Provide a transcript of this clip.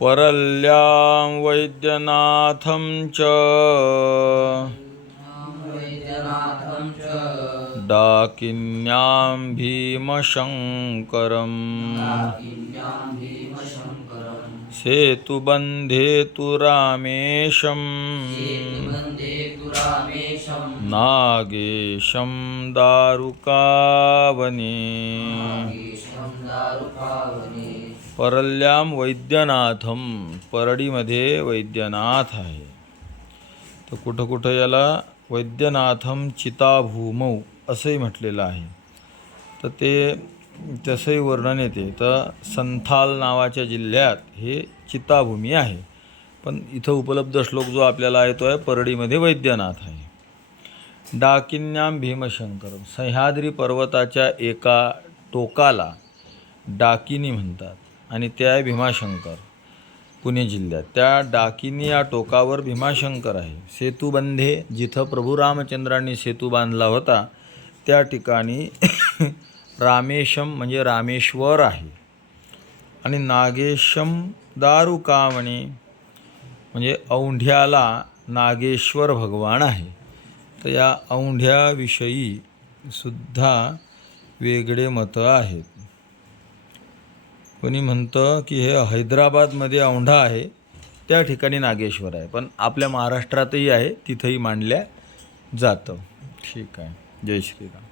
परल्यां वैद्यनाथं च डाकिन्यां भीमशङ्करम् सेतुबन्धे तु रामेशं नागेशं दारुकावने परल्यां वैद्यनाथम, परडीमध्ये वैद्यनाथ आहे. तर कुठं कुठं याला वैद्यनाथम चिताभूमौ असंही म्हटलेलं आहे. तर ते तसंही वर्णन येते. तर संथाल नावाच्या जिल्ह्यात हे चिताभूमी आहे. पण इथं उपलब्ध श्लोक जो आपल्याला येतो आहे परडीमध्ये वैद्यनाथ आहे. डाकिन्याम भीमशंकरम, सह्याद्री पर्वताच्या एका टोकाला डाकिनी म्हणतात आणि ते आहे भीमाशंकर, पुणे जिल्ह्यात. त्या डाकिनी या टोकावर भीमाशंकर आहे. सेतुबंधे, जिथं प्रभू रामचंद्रांनी सेतू बांधला होता त्या ठिकाणी रामेशम म्हणजे रामेश्वर आहे. आणि नागेशम दारुकावणे म्हणजे औंढ्याला नागेश्वर भगवान आहे. तर या औंढ्याविषयी सुद्धा वेगळे मतं आहेत. कोणी म्हणतं की हे हैदराबादमध्ये औंढा आहे, त्या ठिकाणी नागेश्वर आहे. पण आपल्या महाराष्ट्रातही आहे, तिथंही मांडल्या जातं. ठीक आहे. जय श्रीराम.